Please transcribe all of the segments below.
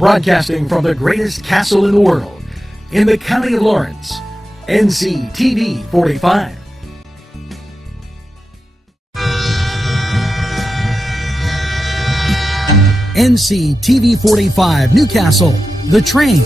Broadcasting from the greatest castle in the world, in the county of Lawrence, Nctv45. Nctv45 Newcastle, The Train.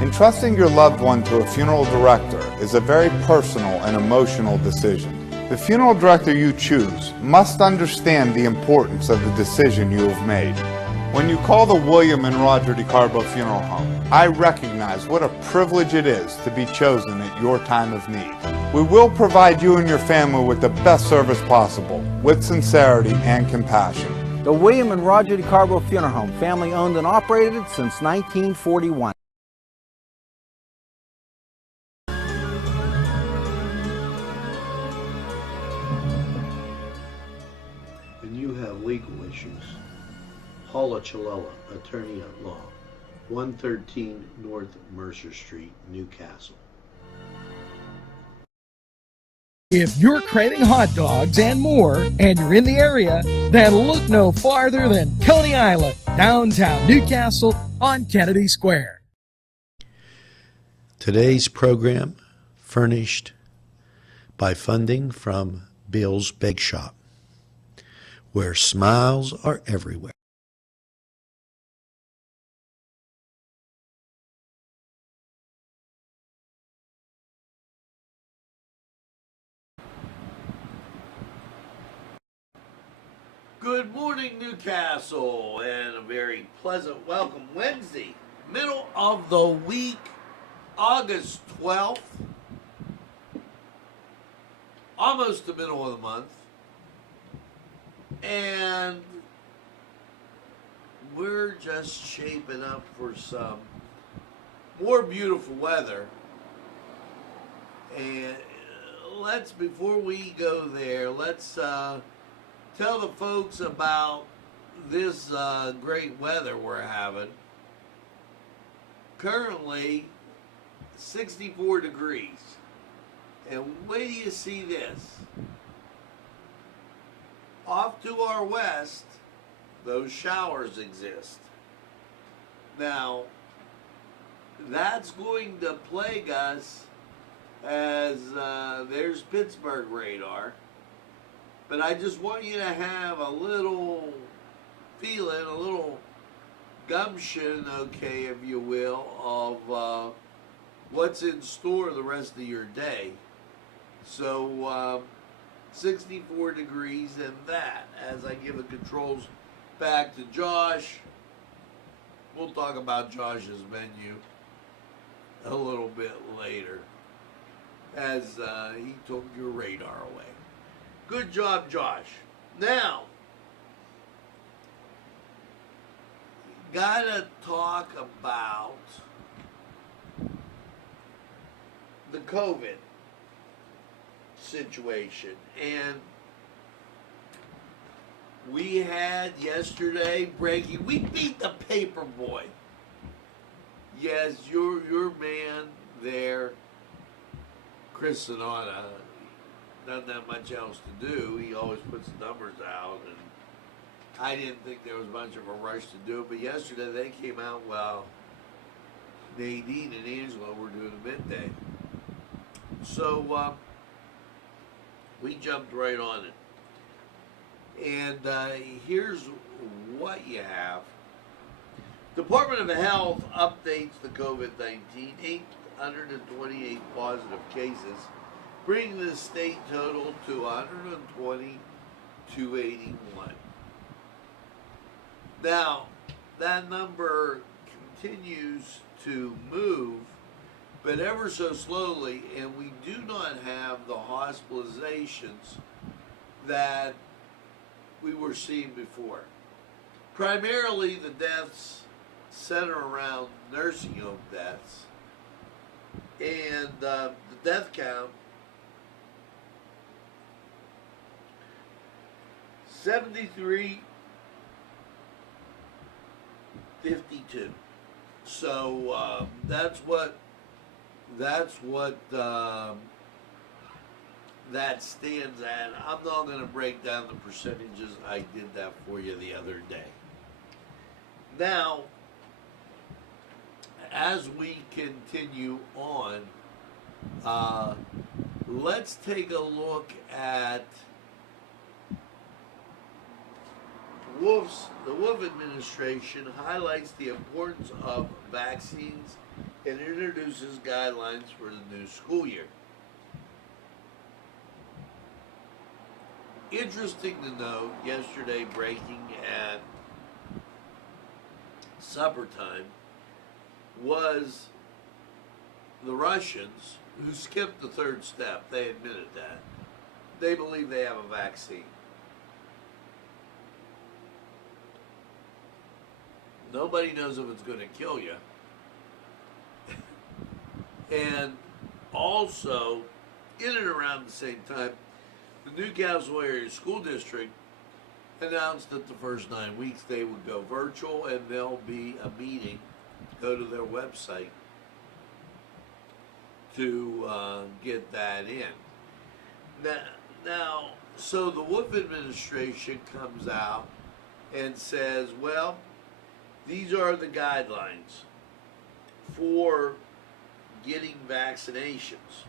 Entrusting your loved one to a funeral director is a very personal and emotional decision. The funeral director you choose must understand the importance of the decision you have made. When you call the William and Roger DeCarbo Funeral Home, I recognize what a privilege it is to be chosen at your time of need. We will provide you and your family with the best service possible, with sincerity and compassion. The William and Roger DeCarbo Funeral Home, family owned and operated since 1941. And you have legal issues. Paula Chalella, attorney at law, 113 North Mercer Street, Newcastle. If you're craving hot dogs and more, and you're in the area, then look no farther than Coney Island, downtown Newcastle on Kennedy Square. Today's program furnished by funding from Bill's Bake Shop, where smiles are everywhere. Good morning, Newcastle, and a very pleasant welcome Wednesday, middle of the week, August 12th, almost the middle of the month, and we're just shaping up for some more beautiful weather. And before we go there, let's tell the folks about this great weather we're having. Currently, 64 degrees. And wait till you see this. Off to our west, those showers exist. Now, that's going to plague us as there's Pittsburgh radar. But I just want you to have a little feeling, a little gumption, okay, if you will, of what's in store the rest of your day. So, 64 degrees and that. As I give the controls back to Josh, we'll talk about Josh's menu a little bit later as he took your radar away. Good job, Josh. Now, gotta talk about the COVID situation. And we had yesterday breaking, we beat the paper boy. Yes, your man there, Chris Sonata, not that much else to do. He always puts the numbers out, and I didn't think there was much of a rush to do it. But yesterday they came out while Nadine and Angelo were doing the midday. So we jumped right on it. And here's what you have. Department of Health updates the COVID-19, 828 positive cases, bringing the state total to 120,281. Now, that number continues to move, but ever so slowly, and we do not have the hospitalizations that we were seeing before. Primarily, the deaths center around nursing home deaths, and the death count 7352. So that's what that stands at. I'm not going to break down the percentages. I did that for you the other day. Now, as we continue on, let's take a look at the Wolf administration highlights the importance of vaccines and introduces guidelines for the new school year. Interesting to note, yesterday breaking at supper time was the Russians, who skipped the third step. They admitted that. They believe they have a vaccine. Nobody knows if it's going to kill you. And also, in and around the same time, the Newcastle area school district announced that the first 9 weeks they would go virtual, and there'll be a meeting. Go to their website to get that in. Now, so the Wolf administration comes out and says, well, these are the guidelines for getting vaccinations.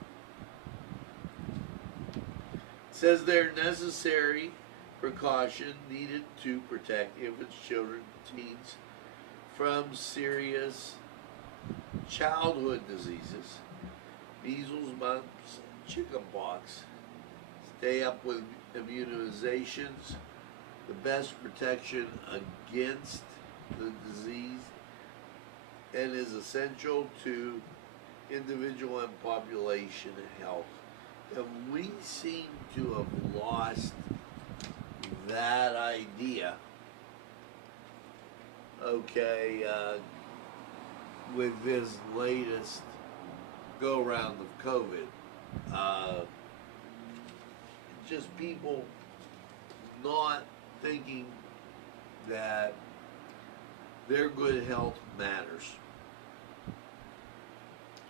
It says they're necessary precaution needed to protect infants, children, teens from serious childhood diseases, measles, mumps, chickenpox. Stay up with immunizations. The best protection against the disease and is essential to individual and population health. And we seem to have lost that idea, okay, with this latest go-round of COVID. Just people not thinking that their good health matters.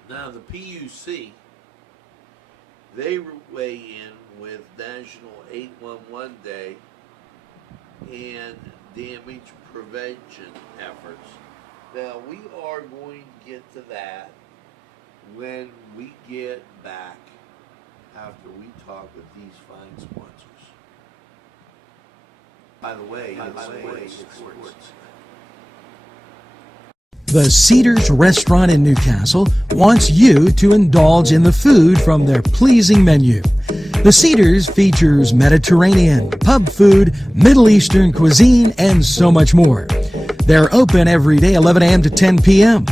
Now the PUC, they weigh in with National 811 Day and damage prevention efforts. Now we are going to get to that when we get back after we talk with these fine sponsors. By the way, it's sports. The Cedars Restaurant in Newcastle wants you to indulge in the food from their pleasing menu. The Cedars features Mediterranean, pub food, Middle Eastern cuisine, and so much more. They're open every day 11 a.m. to 10 p.m.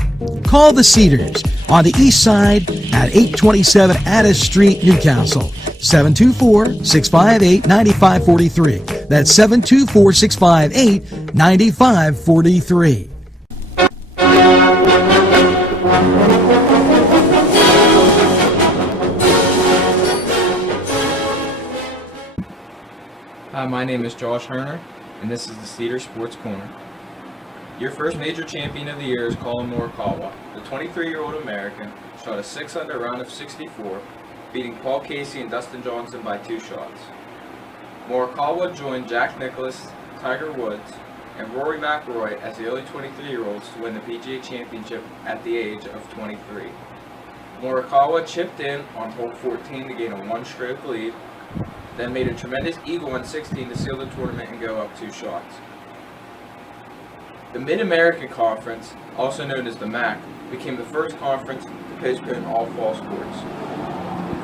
Call the Cedars on the east side at 827 Addis Street, Newcastle. 724-658-9543. That's 724-658-9543. Hi, my name is Josh Herner, and this is the Cedar Sports Corner. Your first major champion of the year is Colin Morikawa. The 23-year-old American shot a 6-under round of 64, beating Paul Casey and Dustin Johnson by 2 shots. Morikawa joined Jack Nicklaus, Tiger Woods, and Rory McIlroy as the only 23-year-olds to win the PGA Championship at the age of 23. Morikawa chipped in on hole 14 to gain a 1-stroke lead, then made a tremendous eagle on 16 to seal the tournament and go up 2 shots. The Mid-American Conference, also known as the MAC, became the first conference to postpone all fall sports.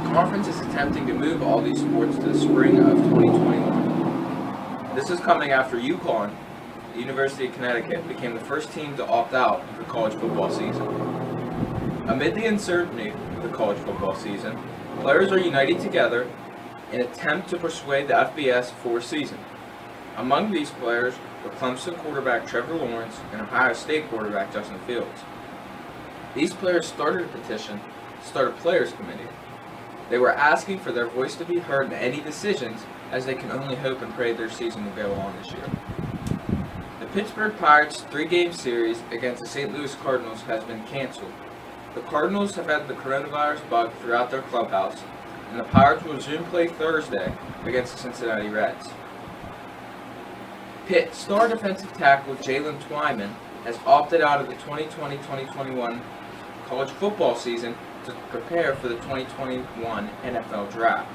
The conference is attempting to move all these sports to the spring of 2021. This is coming after UConn, the University of Connecticut, became the first team to opt out of the college football season. Amid the uncertainty of the college football season, players are uniting together in an attempt to persuade the FBS for a season. Among these players were Clemson quarterback Trevor Lawrence and Ohio State quarterback Justin Fields. These players started a petition to start a players committee. They were asking for their voice to be heard in any decisions, as they can only hope and pray their season will go on this year. The The Pittsburgh Pirates' 3-game series against the St. Louis Cardinals has been canceled. The Cardinals have had the coronavirus bug throughout their clubhouse, and the Pirates will resume play Thursday against the Cincinnati Reds. Pitt star defensive tackle Jalen Twyman has opted out of the 2020-2021 college football season to prepare for the 2021 NFL Draft.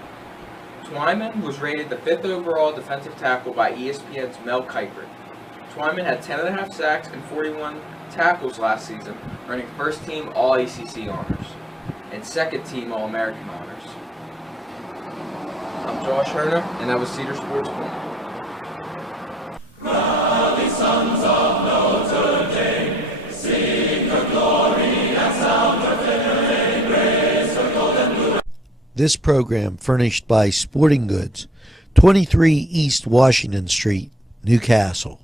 Twyman was rated the 5th overall defensive tackle by ESPN's Mel Kiper. Twyman had 10.5 sacks and 41 tackles last season, earning first-team All-ACC honors and second-team All-American honors. I'm Josh Herner, and that was Cedar Sports Corner. This program furnished by Sporting Goods, 23 East Washington Street, Newcastle.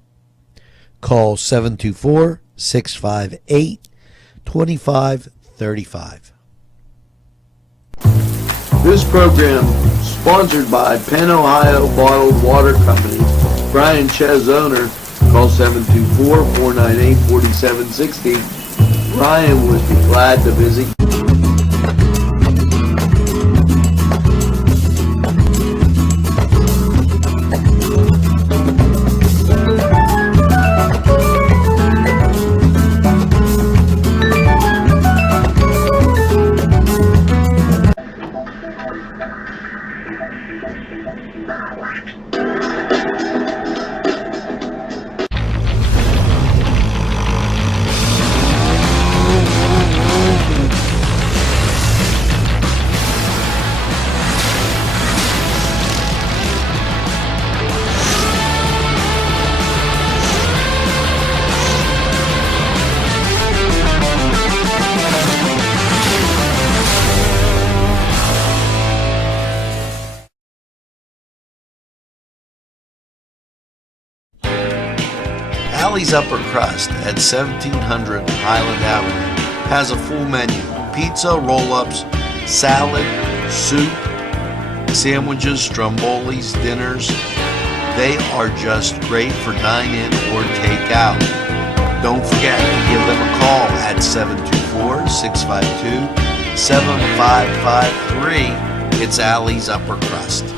Call 724-658-2535. This program sponsored by Penn Ohio Bottled Water Company. Brian Ches, owner. Call 724-498-4760. Brian would be glad to visit. Allie's Upper Crust at 1700 Highland Avenue has a full menu: pizza, roll-ups, salad, soup, sandwiches, strombolis, dinners. They are just great for dine-in or take-out. Don't forget to give them a call at 724-652-7553. It's Allie's Upper Crust.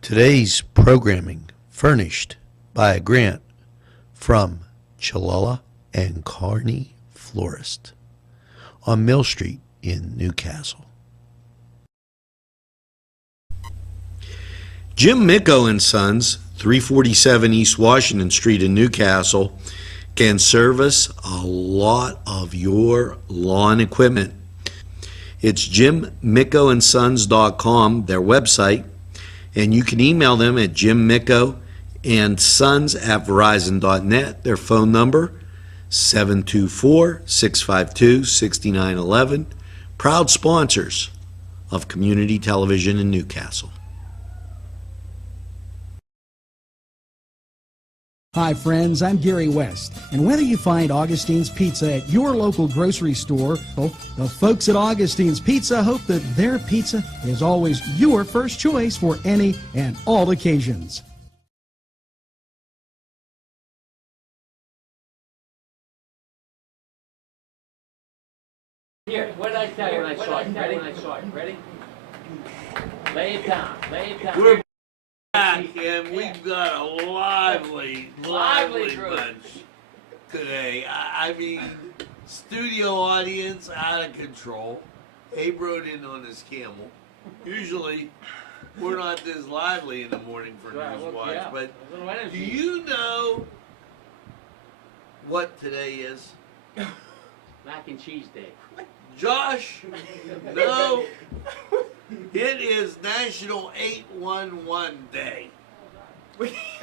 Today's programming furnished by a grant from Chalala and Carney Florist on Mill Street in Newcastle. Jim Micco and Sons, 347 East Washington Street in Newcastle, can service a lot of your lawn equipment. It's jimmiccoandsons.com, their website, and you can email them at jimmiccoandsons@verizon.net. Their phone number, 724-652-6911. Proud sponsors of community television in Newcastle. Hi friends, I'm Gary West, and whether you find Augustine's Pizza at your local grocery store, the folks at Augustine's Pizza hope that their pizza is always your first choice for any and all occasions. Here, what did I tell you when I saw it? Ready? Lay it down. We're back, and we've got a lively bunch today. I mean, studio audience out of control. Abe rode in on his camel. Usually, we're not this lively in the morning for Newswatch, but do you know what today is? Mac and cheese day. Josh, no, it is National 811 Day.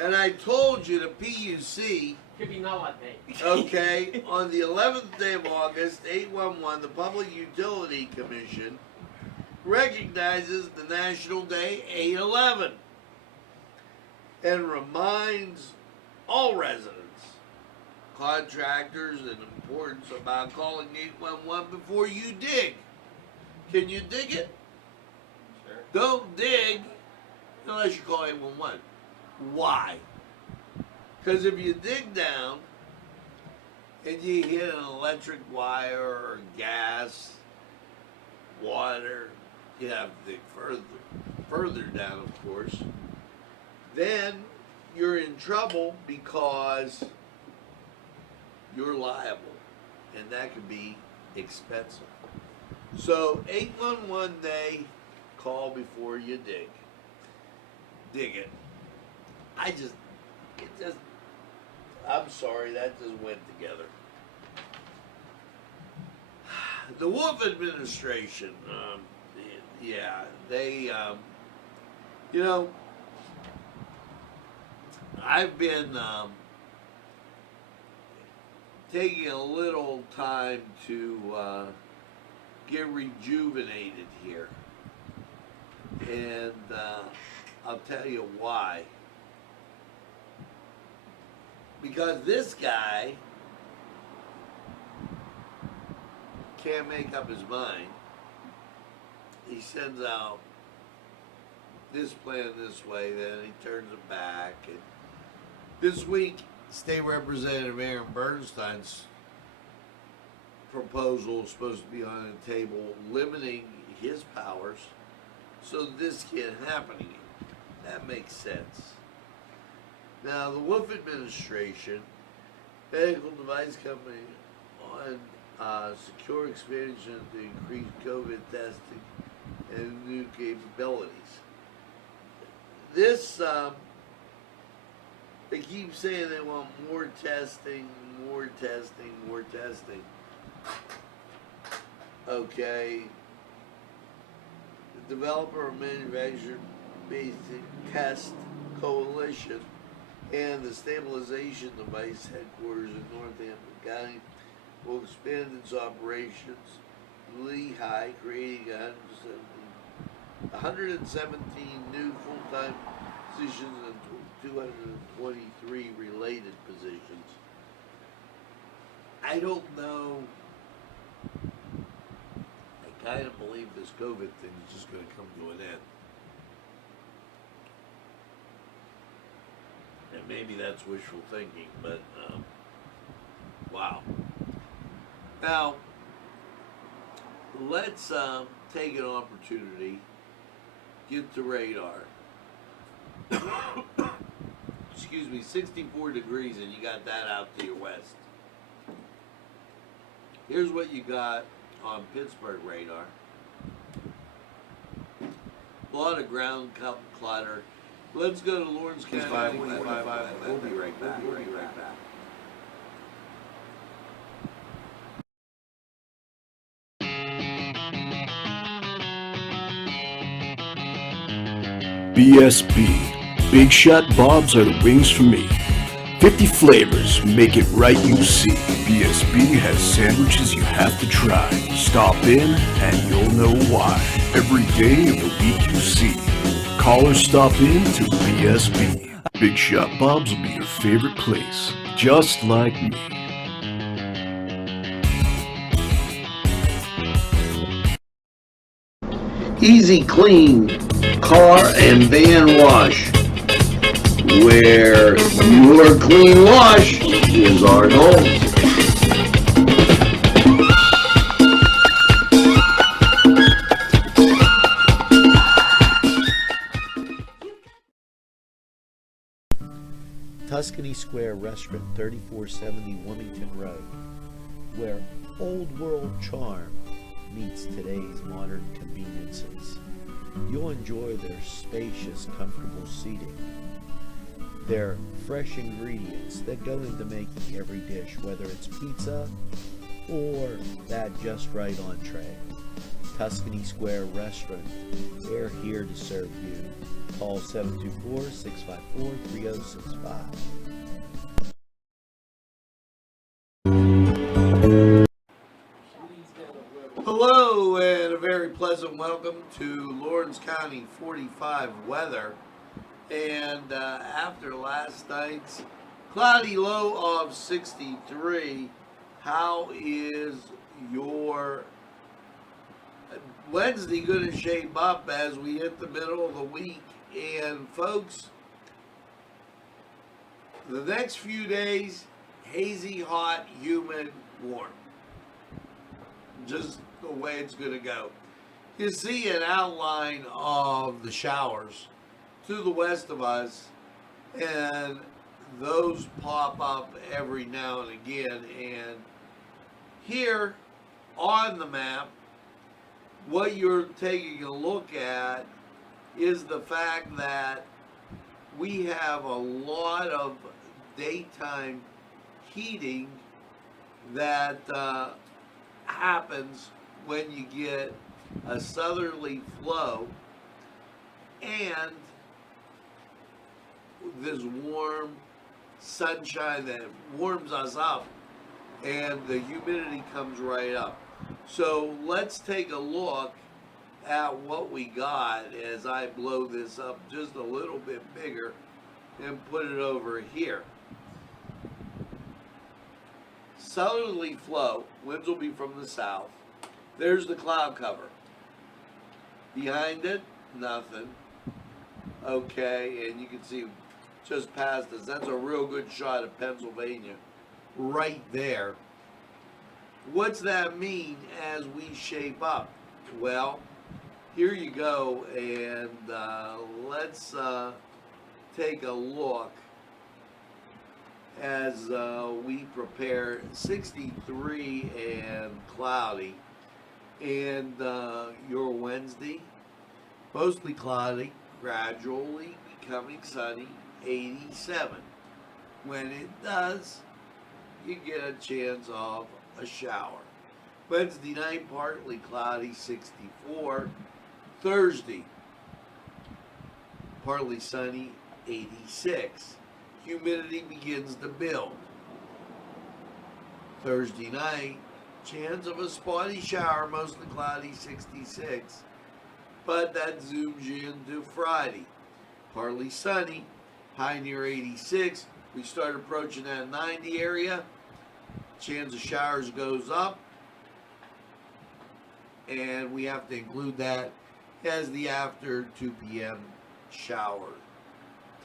And I told you the PUC, Could be no what day. okay, on the 11th day of August, 811, the Public Utility Commission recognizes the National Day 811 and reminds all residents, contractors, and importance about calling 811 before you dig. Can you dig it? Sure. Don't dig unless you call 811. Why? Because if you dig down and you hit an electric wire or gas, water, you have to dig further down, of course, then you're in trouble because you're liable, and that could be expensive. So 811 day, call before you dig. Dig it. I'm sorry, that just went together. The Wolf administration, they, I've been taking a little time to get rejuvenated here. And I'll tell you why. Because this guy can't make up his mind. He sends out this plan this way, then he turns it back. And this week, State Representative Aaron Bernstein's proposal is supposed to be on the table, limiting his powers so this can't happen again. That makes sense. Now, the Wolf administration, medical device company, on secure expansion to increase COVID testing and new capabilities. This, they keep saying they want more testing. Okay. The developer or manufacturer basic test coalition and the stabilization device headquarters in Northampton County will expand its operations in Lehigh, creating 117 new full-time positions and 223 related positions. I don't know. I kind of believe this COVID thing is just going to come to an end. And maybe that's wishful thinking, but wow. Now, let's take an opportunity, get the radar. Excuse me, 64 degrees, and you got that out to your west. Here's what you got on Pittsburgh radar. A lot of ground clutter. Let's go to Lawrence County. We'll be right back. BSB. Big Shot Bobs are the wings for me. 50 flavors, make it right, you see. BSB has sandwiches you have to try. Stop in and you'll know why. Every day of the week you see. Call or stop in to BSB. Big Shot Bobs will be your favorite place, just like me. Easy Clean Car and Van Wash, where your clean wash is our goal. Tuscany Square Restaurant, 3470 Wilmington Road, where old world charm meets today's modern conveniences. You'll enjoy their spacious, comfortable seating, their fresh ingredients that go into making every dish, whether it's pizza or that just right entree. Tuscany Square Restaurant, they're here to serve you. Call 724-654-3065. Hello and a very pleasant welcome to Lawrence County 45 weather. And after last night's cloudy low of 63, how is your Wednesday going to shape up as we hit the middle of the week? And folks, The next few days, hazy, hot, humid, warm. Just the way it's going to go. You see an outline of the showers to the west of us, and those pop up every now and again. And here on the map, what you're taking a look at is the fact that we have a lot of daytime heating that happens when you get a southerly flow and this warm sunshine that warms us up, and the humidity comes right up. So let's take a look at what we got as I blow this up just a little bit bigger and put it over here. Southerly flow, winds will be from the south. There's the cloud cover. Behind it, nothing. Okay, and you can see just past us, that's a real good shot of Pennsylvania right there. What's that mean as we shape up? Well, here you go, and let's take a look as we prepare 63 and cloudy. And your Wednesday, mostly cloudy, gradually becoming sunny, 87. When it does, you get a chance of a shower. Wednesday night, partly cloudy, 64. Thursday, partly sunny, 86. Humidity begins to build. Thursday night, chance of a spotty shower, mostly cloudy, 66. But that zooms you into Friday. Partly sunny, high near 86. We start approaching that 90 area. Chance of showers goes up. And we have to include that as the after 2 p.m. shower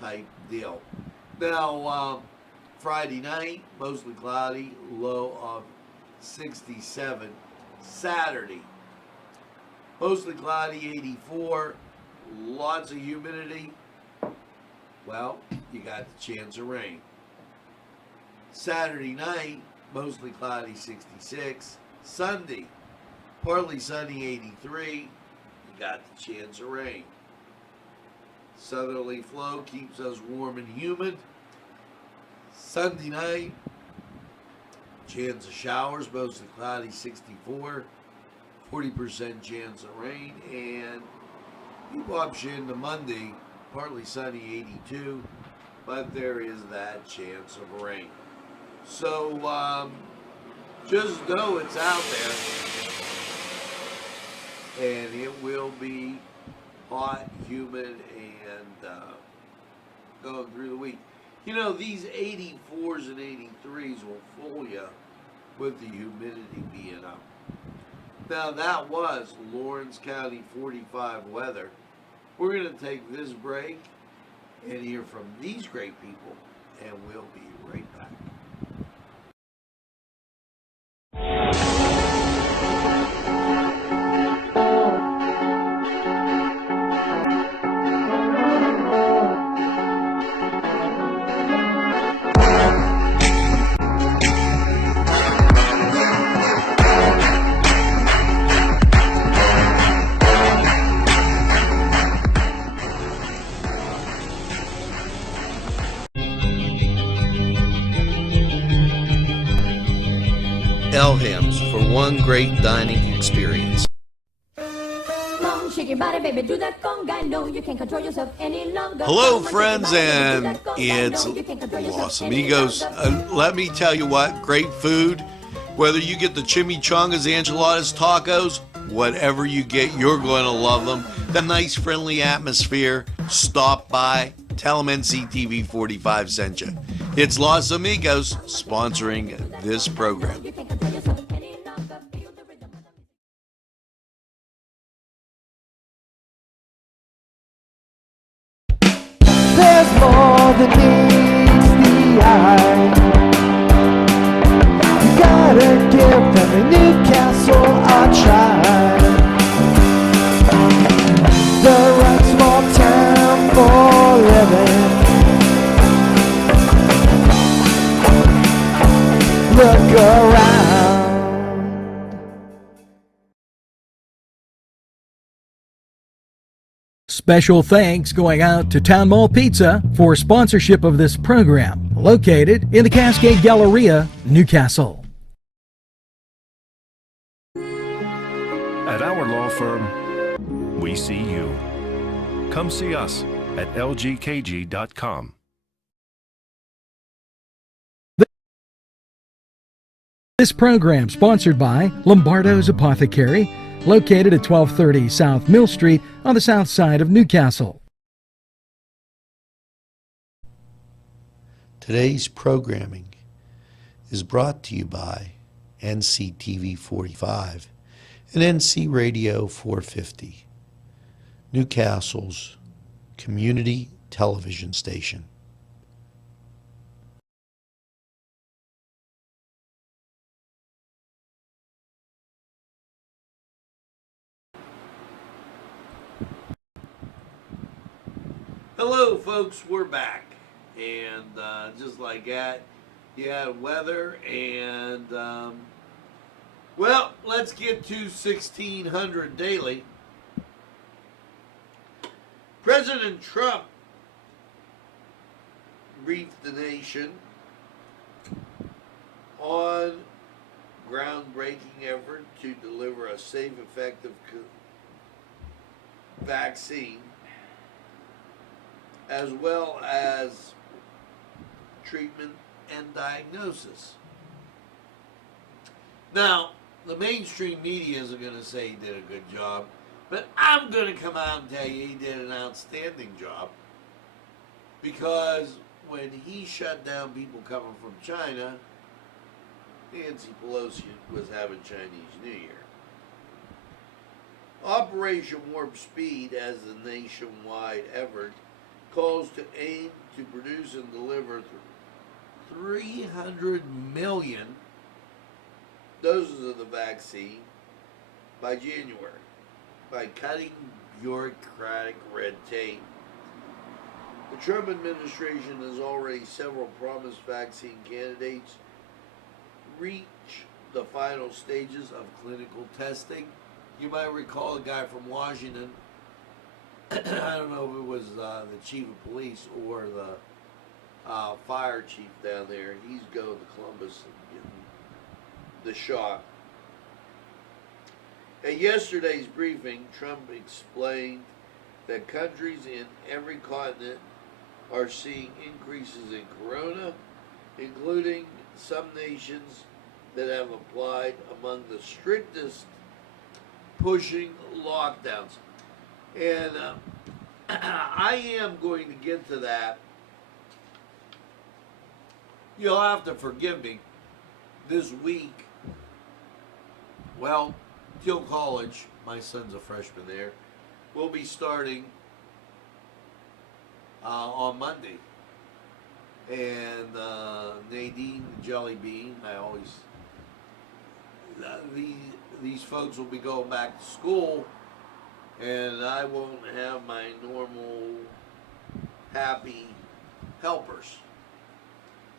type deal. Now, Friday night, mostly cloudy, low of 67. Saturday, mostly cloudy, 84. Lots of humidity. Well, you got the chance of rain. Saturday night, mostly cloudy, 66. Sunday, partly sunny, 83. You got the chance of rain. Southerly flow keeps us warm and humid. Sunday night, chance of showers, mostly cloudy, 64. 40% chance of rain. And you bumps you into Monday, partly sunny, 82. But there is that chance of rain. So just know it's out there. And it will be hot, humid, and going through the week. You know, these 84s and 83s will fool you with the humidity being up. Now, that was Lawrence County 45 weather. We're going to take this break and hear from these great people, and we'll be right back. Elham's for one great dining experience. Shake your body, baby, do that conga. No, you can't control yourself any longer. Hello, friends, and it's Los Amigos. Let me tell you what, great food. Whether you get the chimichangas, enchiladas, tacos, whatever you get, you're going to love them. The nice, friendly atmosphere. Stop by. Tell them Nctv45 sent you. It's Los Amigos sponsoring this program. There's more than meets the around. Special thanks going out to Town Mall Pizza for sponsorship of this program, located in the Cascade Galleria, Newcastle. At our law firm, we see you. Come see us at lgkg.com. This program sponsored by Lombardo's Apothecary, located at 1230 South Mill Street on the south side of Newcastle. Today's programming is brought to you by Nctv45 and NC Radio 450, Newcastle's community television station. Hello, folks. We're back, and just like that, you had weather, and well, let's get to 1600 daily. President Trump briefed the nation on groundbreaking effort to deliver a safe, effective vaccine, as well as treatment and diagnosis. Now, the mainstream media is going to say he did a good job, but I'm going to come out and tell you he did an outstanding job, because when he shut down people coming from China, Nancy Pelosi was having Chinese New Year. Operation Warp Speed, as the nationwide effort, calls to aim to produce and deliver 300 million doses of the vaccine by January by cutting bureaucratic red tape. The Trump administration has already several promised vaccine candidates reach the final stages of clinical testing. You might recall a guy from Washington, I don't know if it was the chief of police or the fire chief down there. He's going to Columbus and getting the shot. At yesterday's briefing, Trump explained that countries in every continent are seeing increases in corona, including some nations that have applied among the strictest pushing lockdowns. And I am going to get to that. You'll have to forgive me. This week, well, Teal College, my son's a freshman there, will be starting on Monday. And Nadine Jelly Bean, these folks will be going back to school, and I won't have my normal happy helpers,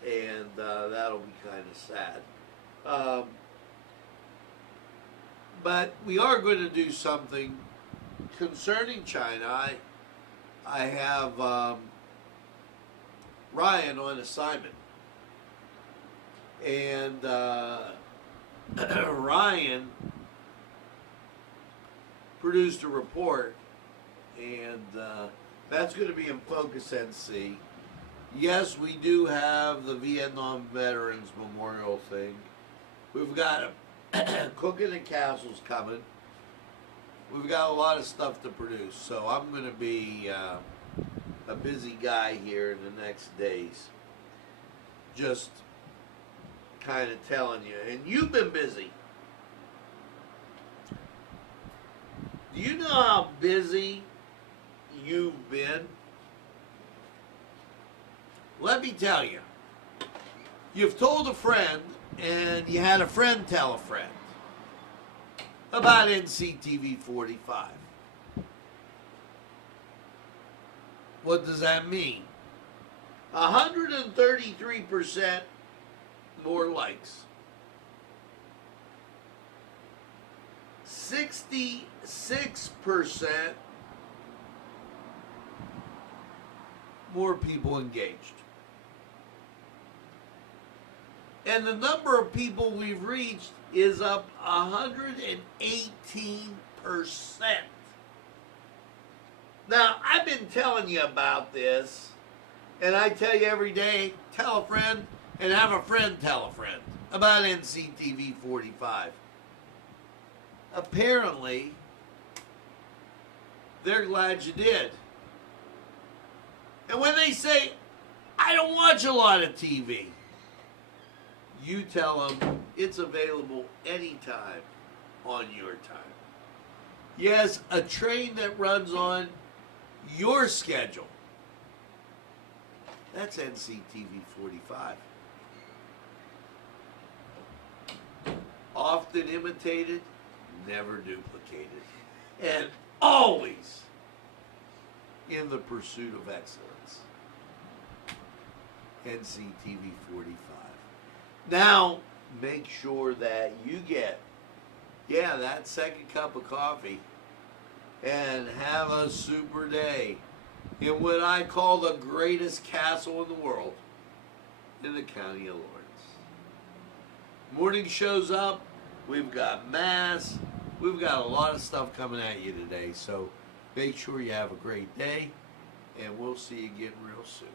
and that'll be kind of sad. But we are going to do something concerning China. I have Ryan on assignment, and Ryan produced a report, and that's going to be in Focus NC. Yes, we do have the Vietnam Veterans Memorial thing. We've got Cooking and Castles coming. We've got a lot of stuff to produce, so I'm going to be a busy guy here in the next days. Just kind of telling you. And you've been busy. Do you know how busy you've been? Let me tell you. You've told a friend, and you had a friend tell a friend about Nctv45. What does that mean? 133% more likes. 66% more people engaged. And the number of people we've reached is up 118%. Now, I've been telling you about this, and I tell you every day, tell a friend, and have a friend tell a friend about Nctv45. Apparently, they're glad you did. And when they say, I don't watch a lot of TV, you tell them it's available anytime on your time. Yes, a train that runs on your schedule. That's Nctv45. Often imitated, never duplicated, and always in the pursuit of excellence. Nctv45. Now, make sure that you get, that second cup of coffee and have a super day in what I call the greatest castle in the world, in the county of Lawrence. Morning shows up, we've got Mass, we've got a lot of stuff coming at you today, so make sure you have a great day, and we'll see you again real soon.